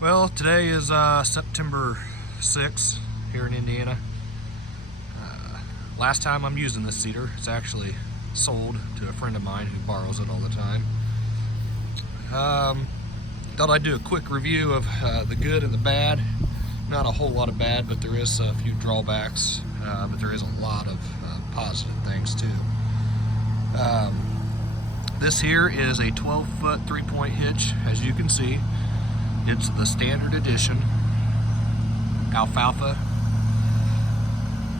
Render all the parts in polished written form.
Well, today is September 6th here in Indiana. Last time I'm using this seeder. It's actually sold to a friend of mine who borrows it all the time. Thought I'd do a quick review of the good and the bad. Not a whole lot of bad, but there is a few drawbacks, but there is a lot of positive things too. This here is a 12-foot 3-point hitch, as you can see. It's the standard edition alfalfa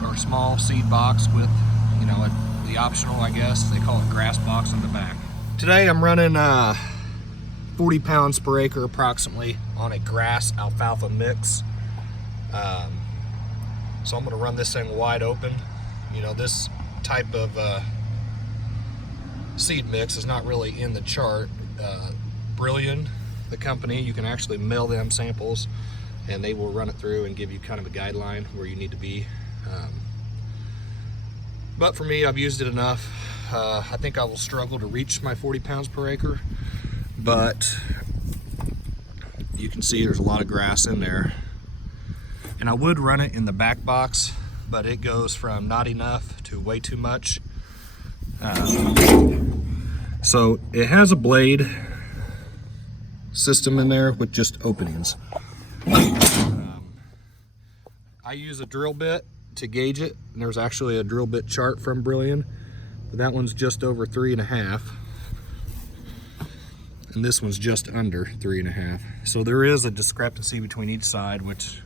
or small seed box with, you know, the optional, I guess, they call it grass box on the back. Today I'm running 40 pounds per acre approximately on a grass alfalfa mix. So I'm going to run this thing wide open. You know, this type of seed mix is not really in the chart. Brillion, the company, you can actually mail them samples and they will run it through and give you kind of a guideline where you need to be. But for me, I've used it enough. I think I will struggle to reach my 40 pounds per acre, but you can see there's a lot of grass in there. And I would run it in the back box, but it goes from not enough to way too much. So it has a blade system in there with just openings. I use a drill bit to gauge it, and there's actually a drill bit chart from Brillion, but that one's just over 3.5, and this one's just under 3.5. So there is a discrepancy between each side, which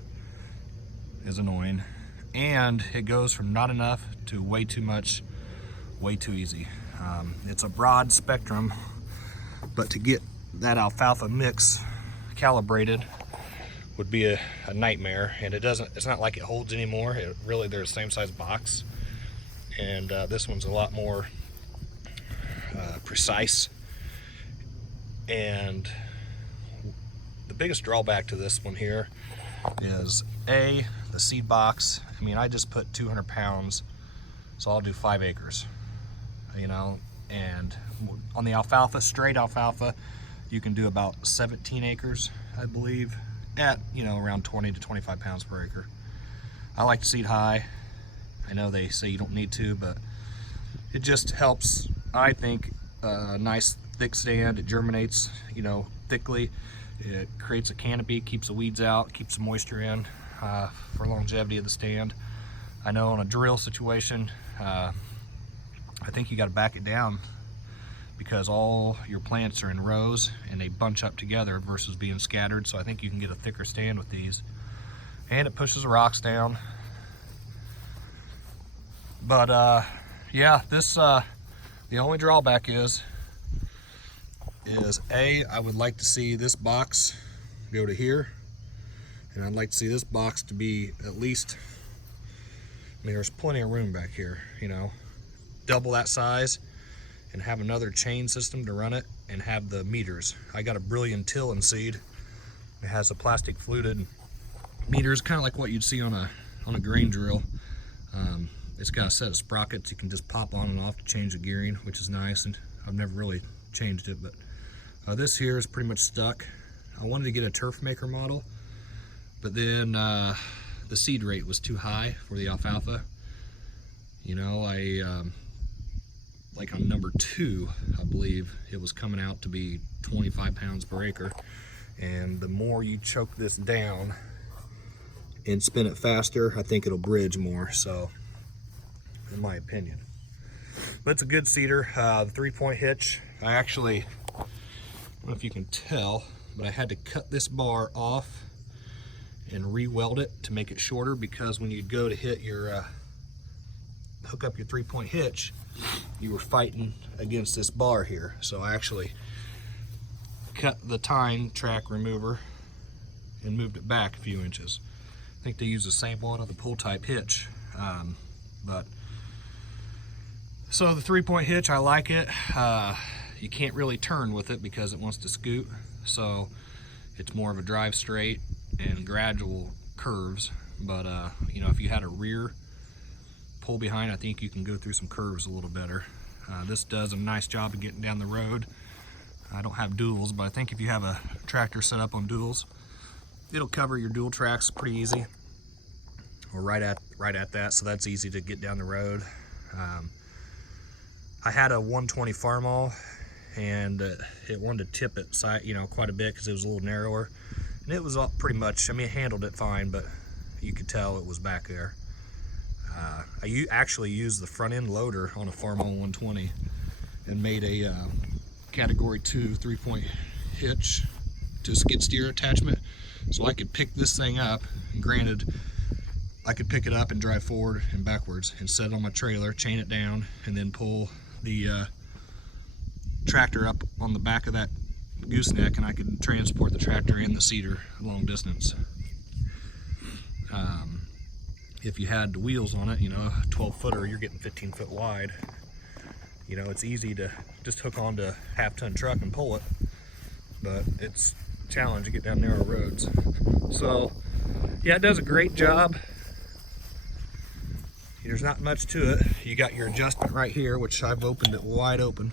is annoying, and it goes from not enough to way too much, way too easy. It's a broad spectrum, but to get that alfalfa mix calibrated would be a nightmare, and it's not like it holds anymore. They're the same size box, and this one's a lot more precise. And the biggest drawback to this one here is the seed box. I mean, I just put 200 pounds, so I'll do 5 acres, you know, and on the alfalfa, straight alfalfa, you can do about 17 acres, I believe, at, you know, around 20 to 25 pounds per acre. I like to seed high. I know they say you don't need to, but it just helps, I think, a nice thick stand. It germinates, you know, thickly. It creates a canopy, keeps the weeds out, keeps the moisture in for longevity of the stand. I know in a drill situation, I think you got to back it down because all your plants are in rows and they bunch up together versus being scattered. So I think you can get a thicker stand with these, and it pushes the rocks down. But yeah, this the only drawback is I would like to see this box go to here, and I'd like to see this box to be at least, I mean, there's plenty of room back here, you know, double that size, and have another chain system to run it, and have the meters. I got a Brillion till and seed. It has a plastic fluted meters, kind of like what you'd see on a grain drill. It's got a set of sprockets you can just pop on and off to change the gearing, which is nice, and I've never really changed it, but this here is pretty much stuck. I wanted to get a turf maker model, but then the seed rate was too high for the alfalfa. You know, like on number 2, I believe it was coming out to be 25 pounds per acre, and the more you choke this down and spin it faster, I think it'll bridge more, so in my opinion. But it's a good seeder. The 3-point hitch, I actually, I don't know if you can tell, but I had to cut this bar off and re-weld it to make it shorter, because when you go to hit your hook up your 3-point hitch, you were fighting against this bar here. So I actually cut the tine track remover and moved it back a few inches. I think they use the same one on the pull type hitch, but so the 3-point hitch, I like it. You can't really turn with it because it wants to scoot, so it's more of a drive straight and gradual curves. But you know, if you had a rear pull behind, I think you can go through some curves a little better. This does a nice job of getting down the road. I don't have duals, but I think if you have a tractor set up on duals, it'll cover your dual tracks pretty easy, or right at that, so that's easy to get down the road. I had a 120 Farmall, and it wanted to tip it side, quite a bit because it was a little narrower, and it was all pretty much, I mean, it handled it fine, but you could tell it was back there. I actually used the front end loader on a Farmall 120 and made a category 2 3-point hitch to skid steer attachment, so I could pick this thing up, and granted I could pick it up and drive forward and backwards and set it on my trailer, chain it down, and then pull the tractor up on the back of that gooseneck, and I could transport the tractor and the seeder long distance. If you had the wheels on it, a 12-footer, you're getting 15-foot wide. It's easy to just hook onto a half-ton truck and pull it, but it's a challenge to get down narrow roads. So yeah, it does a great job. There's not much to it. You got your adjustment right here, which I've opened it wide open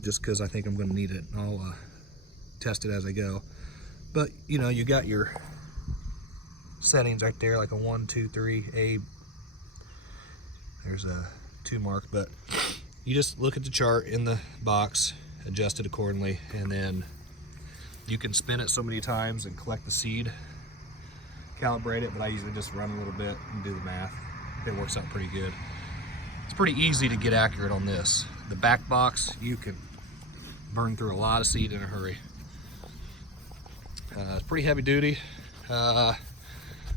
just because I think I'm going to need it. I'll test it as I go. But you got your settings right there, like a 1, 2, 3, A. There's a 2 mark, but you just look at the chart in the box, adjust it accordingly, and then you can spin it so many times and collect the seed, calibrate it, but I usually just run a little bit and do the math. It works out pretty good. It's pretty easy to get accurate on this. The back box, you can burn through a lot of seed in a hurry. It's pretty heavy duty.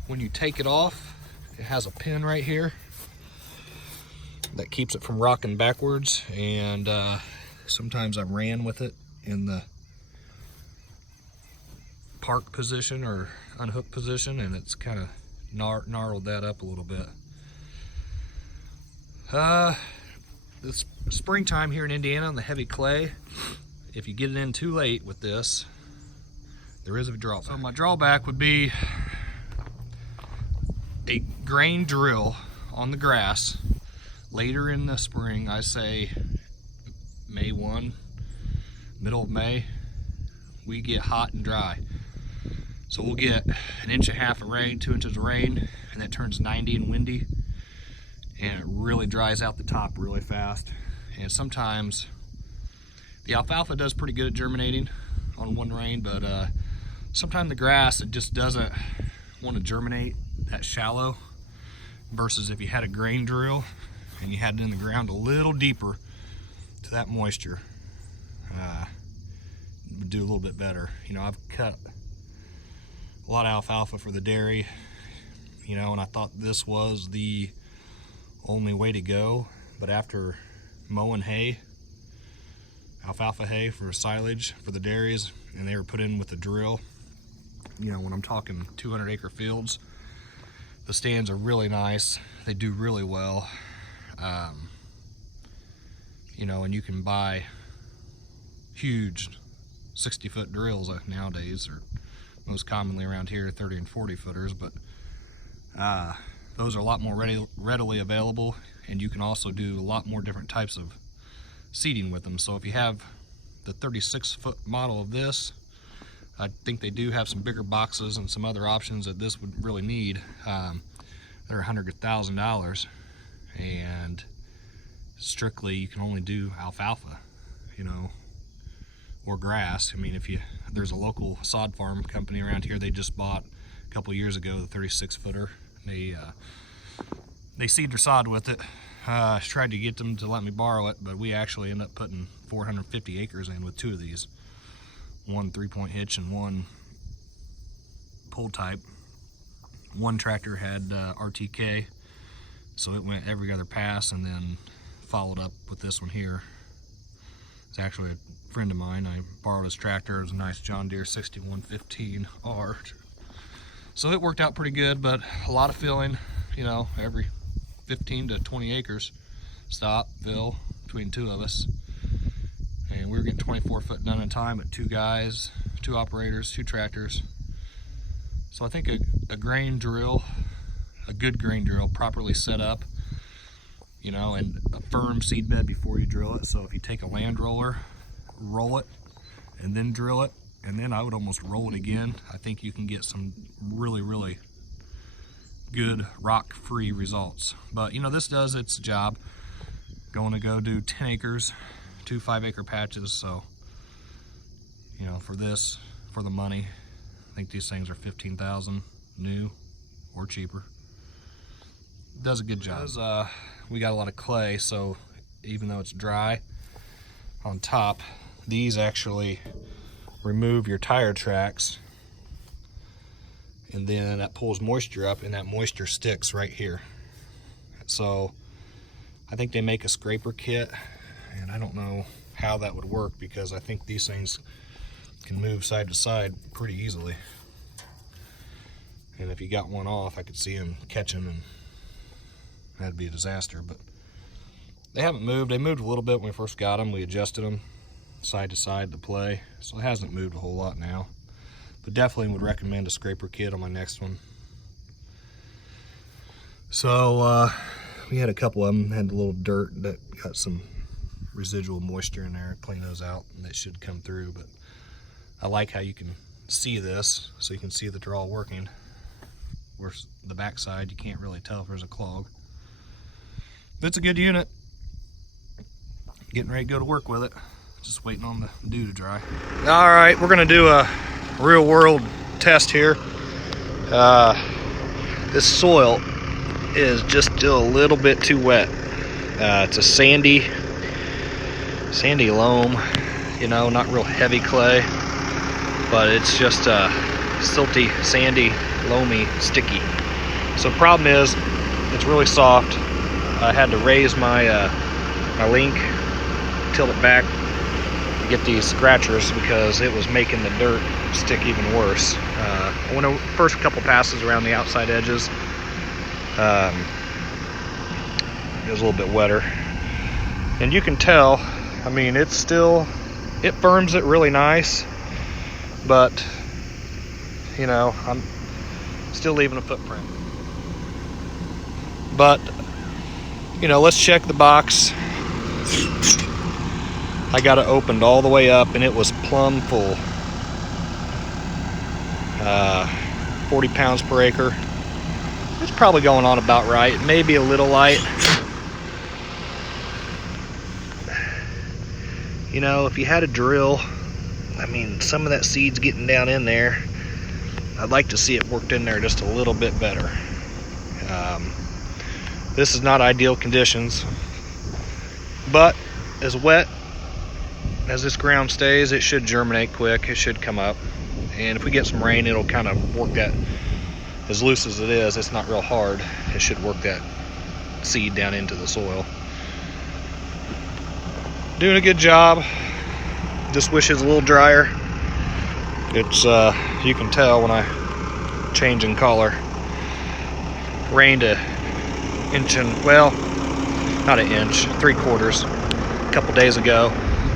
When you take it off, it has a pin right here that keeps it from rocking backwards, and sometimes I ran with it in the park position or unhooked position, and it's kind of gnarled that up a little bit. It's springtime here in Indiana on the heavy clay. If you get it in too late with this, there is a drawback. So my drawback would be a grain drill on the grass later in the spring. I say May 1, middle of May, we get hot and dry. So we'll get 1.5 inches of rain, 2 inches of rain, and that turns 90 and windy, and it really dries out the top really fast. And sometimes the alfalfa does pretty good at germinating on one rain, but sometimes the grass, it just doesn't want to germinate that shallow, versus if you had a grain drill and you had it in the ground a little deeper to that moisture, it would do a little bit better. I've cut a lot of alfalfa for the dairy, and I thought this was the only way to go, but after mowing hay, alfalfa hay for silage for the dairies, and they were put in with the drill, when I'm talking 200-acre fields, the stands are really nice. They do really well. And you can buy huge 60-foot drills nowadays, or most commonly around here 30 and 40 footers, but those are a lot more readily available, and you can also do a lot more different types of seeding with them. So if you have the 36-foot model of this, I think they do have some bigger boxes and some other options that this would really need. They're $100,000, and strictly you can only do alfalfa, or grass. I mean, there's a local sod farm company around here, they just bought a couple years ago the 36-footer. They seed their sod with it. I tried to get them to let me borrow it, but we actually ended up putting 450 acres in with 2 of these. One 3-point hitch and one pull type. One tractor had RTK, so it went every other pass, and then followed up with this one here. It's actually a friend of mine. I borrowed his tractor. It was a nice John Deere 6115R. So it worked out pretty good, but a lot of filling, every 15 to 20 acres. Stop, fill, between 2 of us. And we were getting 24 foot done in time at 2 guys, 2 operators, 2 tractors. So I think a grain drill, a good grain drill, properly set up, and a firm seed bed before you drill it. So if you take a land roller, roll it, and then drill it, and then I would almost roll it again. I think you can get some really, really good rock-free results. But you know, this does its job. Going to go do 10 acres, 2 5-acre patches, so you know, for this, for the money, I think these things are $15,000 new or cheaper. Does a good job. We got a lot of clay, so even though it's dry on top, these actually remove your tire tracks, and then that pulls moisture up, and that moisture sticks right here. So I think they make a scraper kit, and I don't know how that would work because I think these things can move side to side pretty easily. And if you got one off, I could see them catching, and that'd be a disaster. But they haven't moved. They moved a little bit when we first got them. We adjusted them side to side to play, so it hasn't moved a whole lot now. But definitely would recommend a scraper kit on my next one. So we had a couple of them, had a little dirt that got some residual moisture in there. Clean those out and they should come through. But I like how you can see this, so you can see the draw working. Whereas the backside, you can't really tell if there's a clog. But it's a good unit. Getting ready to go to work with it. Just waiting on the dew to dry. All right, we're gonna do a real world test here. This soil is just still a little bit too wet. It's a sandy loam, you know, not real heavy clay, but it's just silty, sandy, loamy, sticky. So the problem is it's really soft. I had to raise my my link, tilt it back, get these scratchers because it was making the dirt stick even worse. When the first couple passes around the outside edges, it was a little bit wetter, and you can tell, I mean, it firms it really nice, but you know, I'm still leaving a footprint. But you know, let's check the box. I got it opened all the way up and it was plumb full. 40 pounds per acre. It's probably going on about right, maybe a little light. You know, if you had a drill, I mean, some of that seed's getting down in there. I'd like to see it worked in there just a little bit better. This is not ideal conditions, but as wet as this ground stays, it should germinate quick. It should come up, and if we get some rain, it'll kind of work that. As loose as it is, it's not real hard. It should work that seed down into the soil. Doing a good job. Just wish it's a little drier. It's you can tell when I change in color. Rained a inch and, well, not an inch, 3/4 a couple days ago.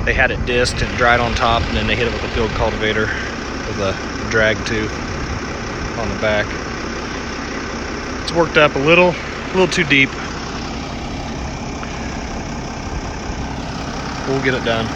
They had it disked and dried on top, and then they hit it with a field cultivator with a drag tooth on the back. It's worked up a little too deep. We'll get it done.